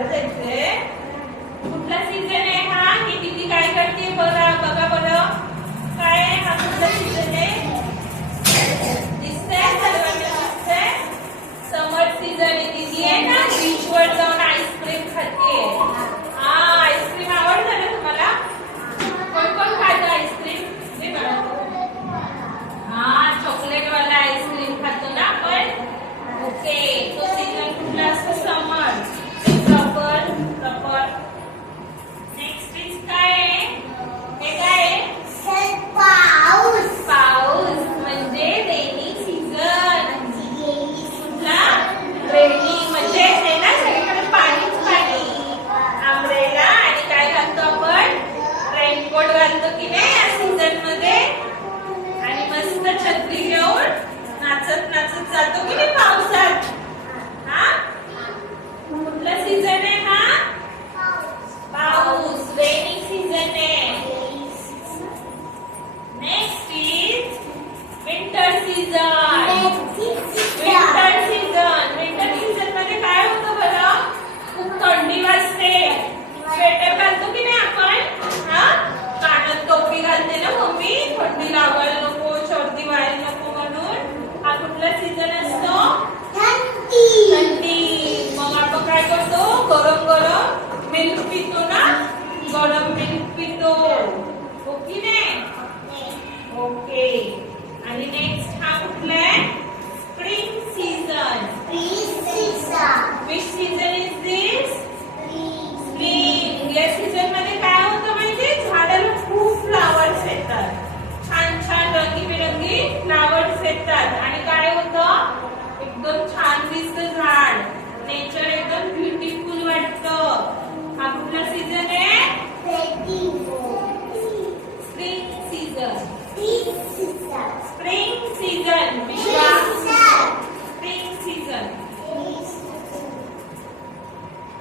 गावाला जायचंय. कुठला सीझन आहे हा? ही दीदी काय करते बघा बघा बरं. काय आहे हा? कुठला सीझन आहे? दिसतंय सर्वांना? दिसतंय. समर सीझन आहे. दीदी आहे ना बीचवर जाऊन आईस्क्रीम खाते. हा आईस्क्रीम आवडतं ना तुम्हाला? कोण कोण खातं आईस्क्रीम? ते बघा. हा चॉकलेट वाला आईस्क्रीम खातो ना आपण. ओके तो सीझन कुठला असतो? Summer. Proper proper. Next is काय आहे? हे काय आहे? पाऊस. पाऊस म्हणजे रेनी सीझन. कुठला? रेनी म्हणजे हे ना सगळीकडे पाणीच पाणी. अम्ब्रेला आणि काय घालतो आपण? रेनकोट घालतो की नाही या सीझन मध्ये. आणि मस्त छत्री घेऊन नाचत नाचत जातो की नाही पावसात. हा कुठला सीझन आहे हा? पाऊस. रेनी सीझन आहे. Next is winter season. Winter season. Winter season मध्ये काय होतं बरं? खूप थंडी वाजते. स्वेटर घालतो की नाही आपण? हा कानात टोपी घालते ना मम्मी थंडी लागायला नको सर्दी व्हायला नको म्हणून. हा कुठला सीझन असतो? थंडी. मग आपण काय करतो? गरम गरम मिल्क पितो ना. गरम मिल्क पितो. हो की नाही? ओके. आणि नेक्स्ट हा कुठला आहे? Spring season. Which season is this? Spring. या सीझन मध्ये काय होतं माहिती? झाडाला खूप फ्लावर्स येतात. छान छान रंगीबेरंगी फ्लावर्स येतात. आणि काय होतं? एकदम छान दिसतं झाड. नेचर एकदम ब्युटिफुल वाटतं. हा कुठला सीझन आहे? Spring season. Spring season.